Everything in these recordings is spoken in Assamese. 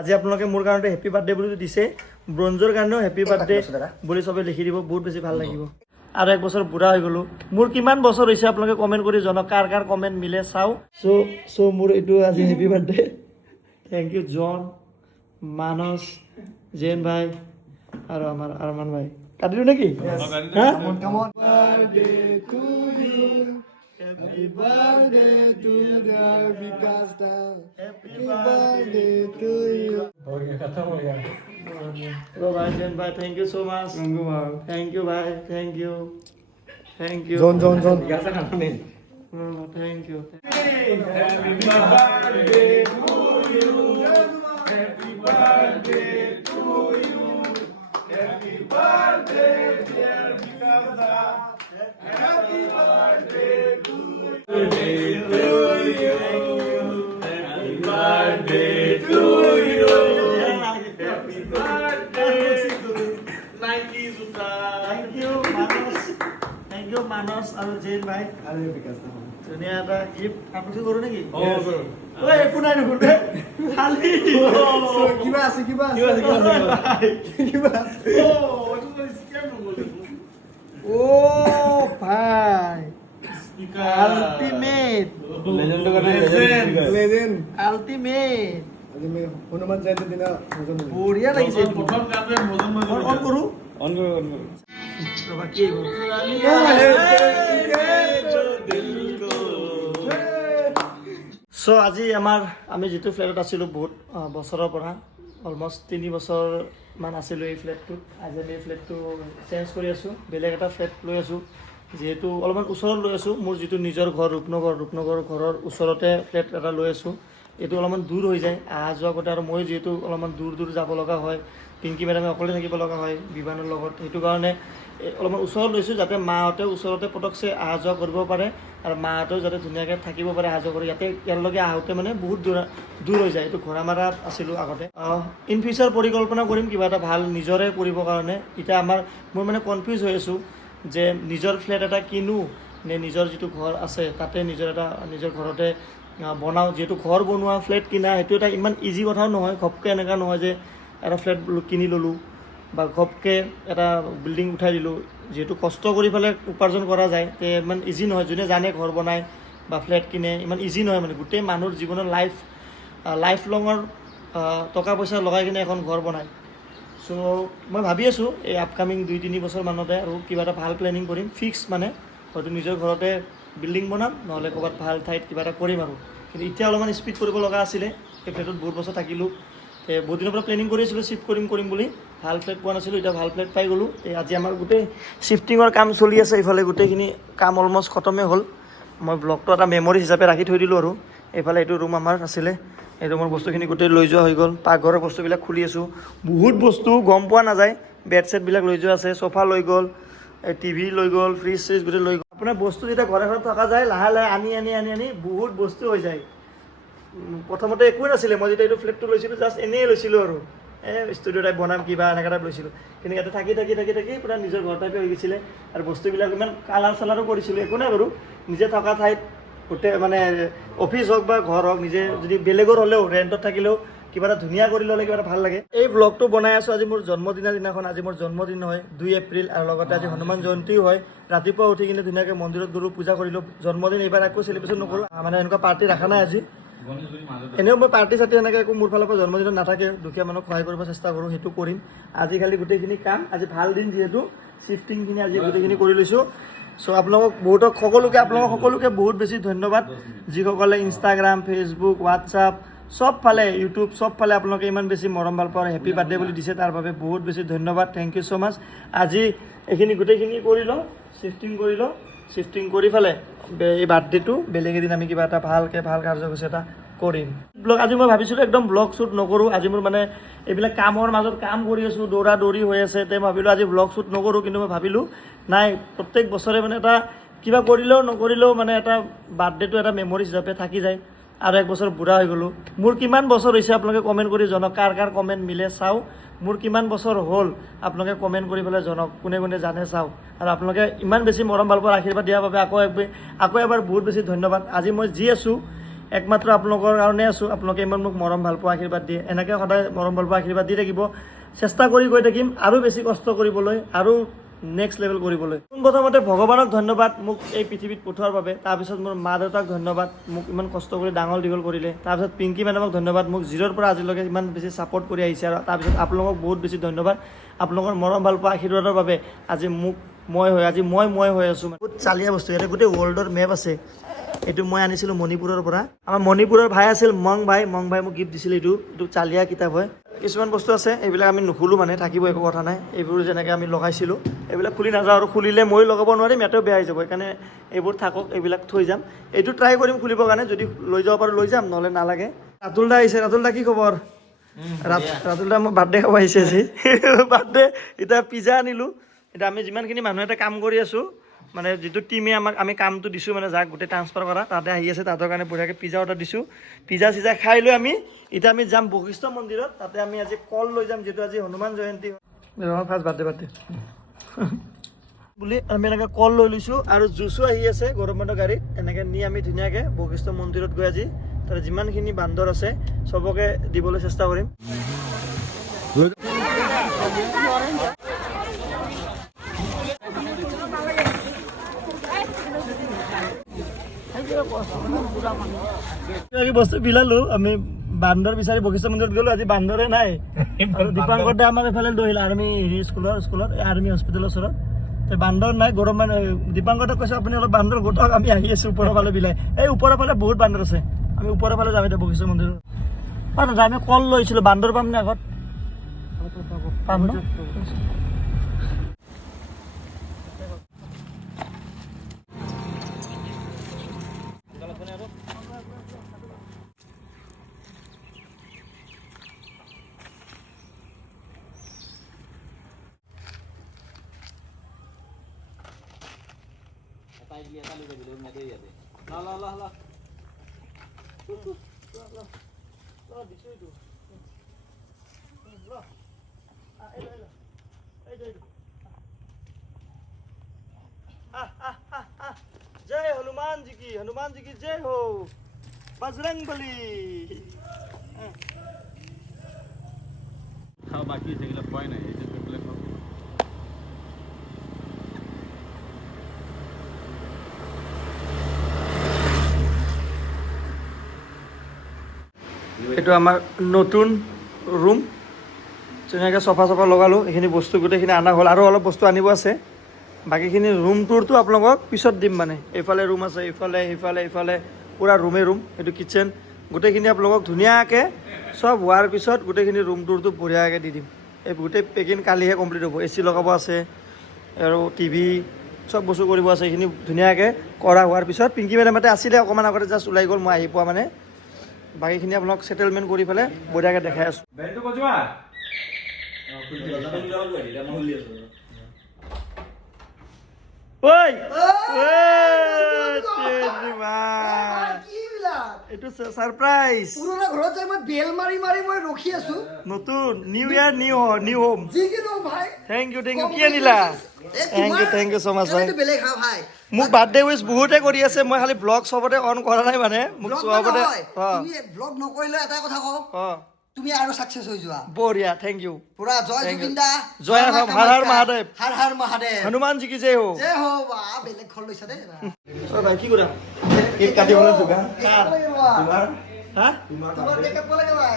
আজি আপোনালোকে মোৰ কাৰণে হেপী বাৰ্থডে বুলি দিছে, ব্ৰঞ্জৰ কাৰণেও হেপী বাৰ্থডে বুলি চবে লিখি দিব, বহুত বেছি ভাল লাগিব। আৰু এক বছৰ বুঢ়া হৈ গ'লো। মোৰ কিমান বছৰ হৈছে আপোনালোকে কমেণ্ট কৰি জনাওক, কাৰ কাৰ কমেণ্ট মিলে চাওঁ। চ' মোৰ এইটো আজি হেপী বাৰ্থডে। থেংক ইউ জন, মানস, জেন ভাই আৰু আমাৰ আৰমান ভাই। কাটি দিওঁ নেকি? Happy birthday to dear Vikas da. Happy birthday to you. Okay, khatam ho gaya. Bro, bhai, Jen bhai, thank you so much. Thank you, bhai. Thank you. Thank you. John. Vikas da khana nahi. No, thank you. Happy birthday to you. Happy birthday to you. Happy birthday, dear Vikas da. Happy birthday to you. Happy birthday to you. Happy birthday to Nike Zuta. Thank you, Manos. Thank you, Manos and Jain bhai. Are Vikas da. Dunia da gift apni koru naki? Oh, sir. Oi, ekku nai nukurbe. Khali. So kiba ase? Oh, itu scam boleh. Oh, bhai. Ultimate. Legend. Ultimate. আজি মই হনুমান জয়ন্তীৰ দিনা ভোজন কৰিম। বঢ়িয়া লাগিছে। প্ৰথম কামে ভোজন অন কৰো। অন কৰো। ৰবা কি হ'ব? চ' আজি আমি যিটো ফ্লেটত আছিলোঁ বহুত বছৰৰ পৰা, অলমষ্ট 3 বছৰমান আছিলোঁ এই ফ্লেটটোত। আজি আমি এই ফ্লেটটো চেঞ্জ কৰি আছোঁ, বেলেগ এটা ফ্লেট লৈ আছোঁ। যিহেতু অলপমান ওচৰত লৈ আছোঁ, মোৰ যিটো নিজৰ ঘৰ ৰূপনগৰ ঘৰৰ ওচৰতে ফ্লেট এটা লৈ আছোঁ। এইটো অলপমান দূৰ হৈ যায় অহা যোৱা কৰোঁতে, আৰু মই যিহেতু অলপমান দূৰ যাব লগা হয়, পিংকি মেডামে অকলে থাকিব লগা হয় বিমানৰ লগত, সেইটো কাৰণে অলপমান ওচৰত লৈছোঁ, যাতে মাহঁতেও ওচৰতে পটকছে অহা যোৱা কৰিব পাৰে আৰু মাহঁতেও যাতে ধুনীয়াকৈ থাকিব পাৰে অহা যোৱা কৰি। ইয়ালৈকে আহোঁতে মানে বহুত দূৰ হৈ যায়। এইটো ঘোঁৰামাৰাত আছিলোঁ আগতে। ইন ফিউচাৰ পৰিকল্পনা কৰিম কিবা এটা ভাল নিজৰে কৰিবৰ কাৰণে। এতিয়া মই মানে কনফিউজ হৈ আছোঁ যে নিজৰ ফ্লেট এটা কিনো নে নিজৰ যিটো ঘৰ আছে তাতে নিজৰ ঘৰতে বনাওঁ। যিহেতু ঘৰ বনোৱা ফ্লেট কিনা সেইটো এটা ইমান ইজি কথাও নহয়। ঘপকৈ এনেকুৱা নহয় যে এটা ফ্লেট কিনি ল'লোঁ বা ঘপকৈ এটা বিল্ডিং উঠাই দিলোঁ। যিহেতু কষ্ট কৰি পেলাই উপাৰ্জন কৰা যায়, তে ইমান ইজি নহয়। যোনে জানে ঘৰ বনায় বা ফ্লেট কিনে, ইমান ইজি নহয়। মানে গোটেই মানুহৰ জীৱনৰ লাইফ লঙৰ টকা পইচা লগাই কিনে এখন ঘৰ বনায়। চ' মই ভাবি আছোঁ এই আপকামিং 2-3 বছৰমানতে আৰু কিবা এটা ভাল প্লেনিং কৰিম, ফিক্স মানে হয়তো নিজৰ ঘৰতে বিল্ডিং বনাম, নহ'লে ক'ৰবাত ভাল ঠাইত কিবা এটা কৰিম আৰু। কিন্তু এতিয়া অলপমান স্পীড কৰিব লগা আছিলে। সেই ফ্লেটত বহুত বছৰ থাকিলোঁ, বহুত দিনৰ পৰা প্লেনিং কৰি আছিলোঁ শ্বিফ্ট কৰিম বুলি। ভাল ফ্লেট পোৱা নাছিলোঁ, এতিয়া ভাল ফ্লেট পাই গ'লোঁ। আজি আমাৰ গোটেই শ্বিফ্টিঙৰ কাম চলি আছে। এইফালে গোটেইখিনি কাম অলমষ্ট খতমেই হ'ল। মই ব্লগটো এটা মেমৰি হিচাপে ৰাখি থৈ দিলোঁ আৰু। এইফালে এইটো ৰুম আমাৰ আছিলে, এই ৰুমৰ বস্তুখিনি গোটেই লৈ যোৱা হৈ গ'ল। পাকঘৰৰ বস্তুবিলাক খুলি আছোঁ, বহুত বস্তু গম পোৱা নাযায়। বেড ছেটবিলাক লৈ যোৱা আছে, চোফা লৈ গ'ল, টিভি লৈ গ'ল, ফ্ৰিজ গোটেই লৈ গ'ল। আপোনাৰ বস্তু যেতিয়া ঘৰে থকা যায়, লাহে আনি বহুত বস্তু হৈ যায়। প্ৰথমতে একোৱে নাছিলে। মই যেতিয়া এইটো ফ্লেটটো লৈছিলোঁ জাষ্ট এনেই লৈছিলোঁ আৰু ষ্টুডিঅ' টাইপ বনাম কিবা এনেকুৱা টাইপ লৈছিলোঁ। কিন্তু ইয়াতে থাকি পূৰা নিজৰ ঘৰ টাইপে হৈ গৈছিলে। আৰু বস্তুবিলাক ইমান কালাৰো কৰিছিলোঁ, একো নাই বাৰু। নিজে থকা ঠাইত গোটেই মানে অফিচ হওক বা ঘৰ হওক, নিজে যদি বেলেগৰ হ'লেও ৰেণ্টত থাকিলেও কিবা এটা ধুনীয়া কৰি ল'লে কিবা এটা ভাল লাগে। এই ব্লগটো বনাই আছোঁ আজি মোৰ জন্মদিনৰ দিনাখন। আজি মোৰ জন্মদিন হয় 2 এপ্ৰিল, আৰু লগতে আজি হনুমান জয়ন্তীও হয়। ৰাতিপুৱা উঠি কিনে ধুনীয়াকৈ মন্দিৰত গ'লোঁ, পূজা কৰিলোঁ। জন্মদিন এইবাৰ একো চেলিব্ৰেশ্যন নকৰোঁ, মানে এনেকুৱা পাৰ্টি ৰখা নাই আজি। এনেও মই পাৰ্টি চাৰ্টি এনেকৈ একো মোৰ ফালৰ পৰা জন্মদিনত নাথাকে। দুখীয়া মানুহক সহায় কৰিব চেষ্টা কৰোঁ, সেইটো কৰিম। আজি খালি গোটেইখিনি কাম, আজি ভাল দিন যিহেতু শ্বিফ্টিংখিনি আজি গোটেইখিনি কৰি লৈছোঁ। চ' আপোনালোকক সকলোকে বহুত বেছি ধন্যবাদ, যিসকলে ইনষ্টাগ্ৰাম, ফেচবুক, হোৱাটছআপ চবফালে, ইউটিউব চবফালে আপোনালোকে ইমান বেছি মৰম ভাল পায়, হেপী বাৰ্থডে বুলি দিছে, তাৰ বাবে বহুত বেছি ধন্যবাদ। থেংক ইউ ছ' মাছ। আজি এইখিনি গোটেইখিনি কৰি লওঁ, শ্বিফ্টিং কৰি পেলে এই বাৰ্থডেটো বেলেগ এদিন আমি কিবা এটা ভাল কাৰ্যসূচী এটা কৰিম। আজি মই ভাবিছিলোঁ একদম ব্লগ শ্বুট নকৰোঁ। আজি মোৰ মানে এইবিলাক কামৰ মাজত কাম কৰি আছোঁ, দৌৰি হৈ আছে। তে ভাবিলোঁ আজি ব্লগ শ্বুট নকৰোঁ, কিন্তু মই ভাবিলোঁ নাই, প্ৰত্যেক বছৰে মানে এটা কিবা কৰিলেও নকৰিলেও মানে এটা বাৰ্থডেটো এটা মেমৰি হিচাপে থাকি যায়। আৰু এক বছৰ বুঢ়া হৈ গ'লোঁ। মোৰ কিমান বছৰ হৈছে আপোনালোকে কমেণ্ট কৰি জনাওক, কাৰ কমেণ্ট মিলে চাওঁ। মোৰ কিমান বছৰ হ'ল আপোনালোকে কমেণ্ট কৰি পেলাই জনাওক, কোনে জানে চাওঁ। আৰু আপোনালোকে ইমান বেছি মৰম ভাল পোৱাৰ আশীৰ্বাদ দিয়াৰ বাবে আকৌ এবাৰ বহুত বেছি ধন্যবাদ। আজি মই যি আছোঁ একমাত্ৰ আপোনালোকৰ কাৰণে আছোঁ। আপোনালোকে ইমান মোক মৰম ভাল পোৱা আশীৰ্বাদ দিয়ে, এনেকৈ সদায় মৰম ভাল পোৱা আশীৰ্বাদ দি থাকিব। চেষ্টা কৰি গৈ থাকিম আৰু বেছি কষ্ট কৰিবলৈ আৰু নেক্সট লেভেল কৰিবলৈ। প্ৰথমতে ভগৱানক ধন্যবাদ মোক এই পৃথিৱীত পঠোৱাৰ বাবে। তাৰপিছত মোৰ মা দেউতাক ধন্যবাদ মোক ইমান কষ্ট কৰি ডাঙৰ দীঘল কৰিলে। তাৰপিছত পিংকি মেডামক ধন্যবাদ মোক 0ৰ পৰা আজিলৈকে ইমান বেছি ছাপৰ্ট কৰি আহিছে। আৰু তাৰপিছত আপোনালোকক বহুত বেছি ধন্যবাদ আপোনালোকৰ মৰম ভাল পোৱা আশীৰ্বাদৰ বাবে। আজি মোক মই হৈ আছোঁ। বহুত চালিয়া বস্তু, ইয়াতে গোটেই ৱৰ্ল্ডৰ মেপ আছে। এইটো মই আনিছিলোঁ মণিপুৰৰ পৰা। আমাৰ মণিপুৰৰ ভাই আছিল মং ভাই মোক গিফ্ট দিছিল। এইটো চালিয়া কিতাপ হয়। কিছুমান বস্তু আছে এইবিলাক আমি নুখুলোঁ, মানে থাকিব, একো কথা নাই। এইবোৰ যেনেকৈ আমি লগাইছিলোঁ এইবিলাক খুলি নাযাওঁ, আৰু খুলিলে মই লগাব নোৱাৰিম, ইয়াতেও বেয়া হৈ যাব। সেইকাৰণে এইবোৰ থাকক, এইবিলাক থৈ যাম। এইটো ট্ৰাই কৰিম খুলিবৰ কাৰণে, যদি লৈ যাব পাৰোঁ লৈ যাম, নহ'লে নালাগে। ৰাতুল দা আহিছে। ৰাতুল দা কি খবৰ? ৰাতুল দা মোৰ বাৰ্থডে খাব আহিছে আজি। বাৰ্থডে এতিয়া পিজ্জা আনিলোঁ। এতিয়া আমি যিমানখিনি মানুহ এটা কাম কৰি আছোঁ, মানে যিটো টিমে আমি কামটো দিছোঁ, মানে যাক গোটেই ট্ৰান্সফাৰ কৰা, তাতে আহি আছে। তাহাঁতৰ কাৰণে বঢ়িয়াকৈ পিজ্জা অৰ্ডাৰ দিছোঁ। পিজ্জা চিজ্জা খাই লৈ এতিয়া আমি যাম বশিষ্ঠ মন্দিৰত। তাতে আমি আজি কল লৈ যাম, যিহেতু আজি হনুমান জয়ন্তী। ফাৰ্ষ্ট বাৰ্থডে বুলি আমি এনেকৈ কল লৈ লৈছোঁ, আৰু জুচো আহি আছে গৰম বন্ধ গাড়ীত। এনেকৈ নি আমি ধুনীয়াকৈ বশিষ্ঠ মন্দিৰত গৈ আজি তাতে যিমানখিনি বান্দৰ আছে চবকে দিবলৈ চেষ্টা কৰিম। বস্তু বিলালো আমি, বান্দৰ বিচাৰি বশিষ্ঠ মন্দিৰত গ'লো। আজি বান্দৰে নাই। আৰু দীপাংকৰ দা আমাক এইফালে লৈ আহিলে আৰ্মি স্কুলত আৰ্মি হস্পিটেলৰ ওচৰত। বান্দৰ নাই, গৰম মানে। দীপাংকৰ দাক কৈছে আপুনি অলপ বান্দৰ গোটাওক, আমি আহি আছোঁ ওপৰৰ ফালে বিলাই। এই ওপৰৰ ফালে বহুত বান্দৰ আছে, আমি ওপৰৰ ফালে যাম এতিয়া বশিষ্ঠ মন্দিৰত। দাদা আমি কল লৈছিলোঁ, বান্দৰ পাম নে আগত? পাম ন? जय हनुमान जी की जय हो, बजरंग बली। খাওয়া বাকি যেগুলো পয় না এই যে পেপলে খাও। এইটো আমাৰ নতুন ৰুম, ধুনীয়াকৈ চফা লগালোঁ। এইখিনি বস্তু গোটেইখিনি অনা হ'ল, আৰু অলপ বস্তু আনিব আছে। বাকীখিনি ৰুম টুৰটো আপোনালোকক পিছত দিম। মানে এইফালে ৰুম আছে, ইফালে পূৰা ৰুম। এইটো কিটচেন, গোটেইখিনি আপোনালোকক ধুনীয়াকৈ চব হোৱাৰ পিছত গোটেইখিনি ৰুম টুৰটো বঢ়িয়াকৈ দি দিম। এই গোটেই পেকিং কালিহে কমপ্লিট হ'ব। AC লগাব আছে আৰু টিভি চব বস্তু কৰিব আছে। এইখিনি ধুনীয়াকৈ কৰা হোৱাৰ পিছত পিংকি মেডামতে আছিলে অকণমান আগতে, জাষ্ট ওলাই গ'ল, মই আহি পোৱা মানে। বাকীখিনি আপোনালোক ছেটেলমেণ্ট কৰি পেলাই বঢ়িয়াকৈ দেখাই আছোঁ। বেলটো বজোৱা এইটো ছাৰপ্ৰাইজ। পুৰণা ঘৰত যাই মই বেল মাৰি মই ৰখি আছো। নতুন নিউ ইয়াৰ নিউ হোম। ভাই থেংক ইউ কি আনিলা? থেংক ইউ ছ' মাছ ভাই। বেলেগ হা ভাই, মোক বাৰ্থডে উইচ বহুতে কৰি আছে, মই খালি ব্লগ চবতে অন কৰা নাই, মানে মোক চবতে। তুমি ব্লগ নকৰিলে এটাই কথা কওঁ, তুমি আৰু সাকসেস হৈ যোৱা। বঢ়িয়া, থেংক ইউ। পুৰা জয় জুবিন দা, জয় হৰ মহাদেৱ, হৰ মহাদেৱ, হনুমান জি কি জয় হো। জয় হো। বা বেলেগ ঘৰ লৈছা দে। অ ভাই কি কৰা? কেক কাটিবলৈ যোগা। হা? তোমাৰ কেক কাটিব লাগে ভাই।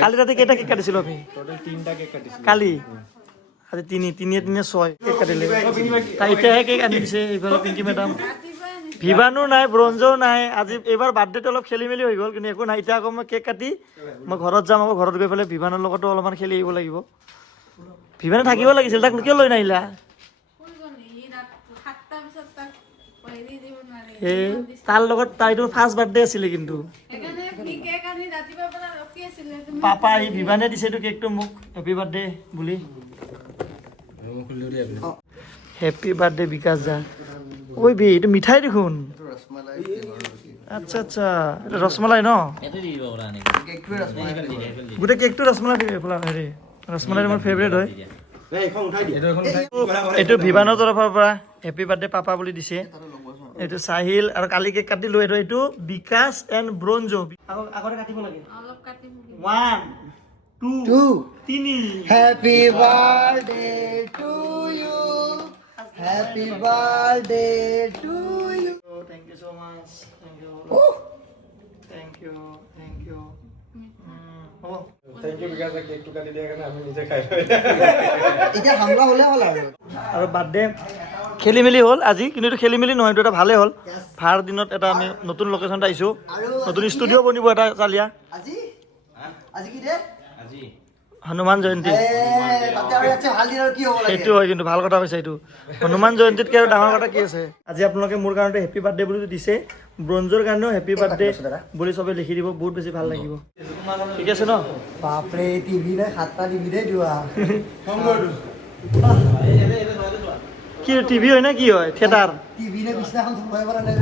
কালি ৰাতি কেইটা কেক কাটিছিলোঁ আমি? টোটাল 3টা কেক কাটিছো। কালি আজি তিনি 6 কেক কাটিলে। তাই এতিয়াহে কেক আনি দিছে। এইফালে পিংকি মেডাম, ভিভানো নাই, ব্ৰঞ্জও নাই। আজি এইবাৰ বাৰ্থডেটো অলপ খেলি মেলি হৈ গ'ল, কিন্তু একো নাই। এতিয়া আকৌ মই কেক কাটি মই ঘৰত যাম। আকৌ ঘৰত গৈ পেলাই ভিভানৰ লগতো অলপমান খেলি আহিব লাগিব। ভিভানে থাকিব লাগিছিল, তাক কিয় লৈ নাহিলা? এই তাৰ লগত তাইতো ফাৰ্ষ্ট বাৰ্থডে আছিলে, কিন্তু পাপা এই ভিভানে দিছে এইটো কেকটো মোক হেপী বাৰ্থডে বুলি। হেপী বাৰ্থডে বিকাশ দা। ঐ বে, এইটো মিঠাই দেখোন। আচ্ছা এইটো ৰসমলাই ন? গোটেই কেকটো ৰসমলাই দিব। হেৰি ৰসমলাই মোৰ ফেভৰেট হয়। এইটো ভিভানৰ তৰফৰ পৰা হেপী বাৰ্থডে পাপা বুলি দিছে। এইটো চাহিল আৰু কালি কেক কাটিলো এইটো বিকাশ এণ্ড ব্ৰঞ্জো আগতে কাটিব লাগে 1 2 3 happy birthday to you happy birthday to you Thank you so much. Thank you. Thank you. Thank you. Oh. Thank you because কেকটো কাটি দিয়াৰ কাৰণে আমি নিজে খাই এতিয়া হামলা হলে হল আৰু বাৰ্থডে খেলি মেলি হ'ল আজি কিন্তু এইটো খেলি মেলি নহয় এইটো এটা ভালেই হ'ল ভাৰ দিনত এটা আমি নতুন লোকেশ্যন এটা আহিছোঁ নতুন ষ্টুডিঅ' বনিব এটা চালিয়া আজি আজি কি দে হনুমান জয়ন্তী তাতে আৰু আছে ভাল দিন আৰু কি হ'ব লাগে সেইটো হয় কিন্তু ভাল কথা কৈছে এইটো হনুমান জয়ন্তীতকৈ আৰু ডাঙৰ কথা কি আছে আজি আপোনালোকে মোৰ কাৰণে হেপী বাৰ্থডে বুলি দিছে ব্ৰঞ্জৰ কাৰণেও হেপী বাৰ্থডে বুলি চবে লিখি দিব বহুত বেছি ভাল লাগিব ঠিক আছে ন বাপৰে টিভি নে 7টা টিভি দে দুয়া কি টিভি হয় নে কি হয় থিয়েটাৰ টিভি নে বিছনাখন থবই পৰা নাই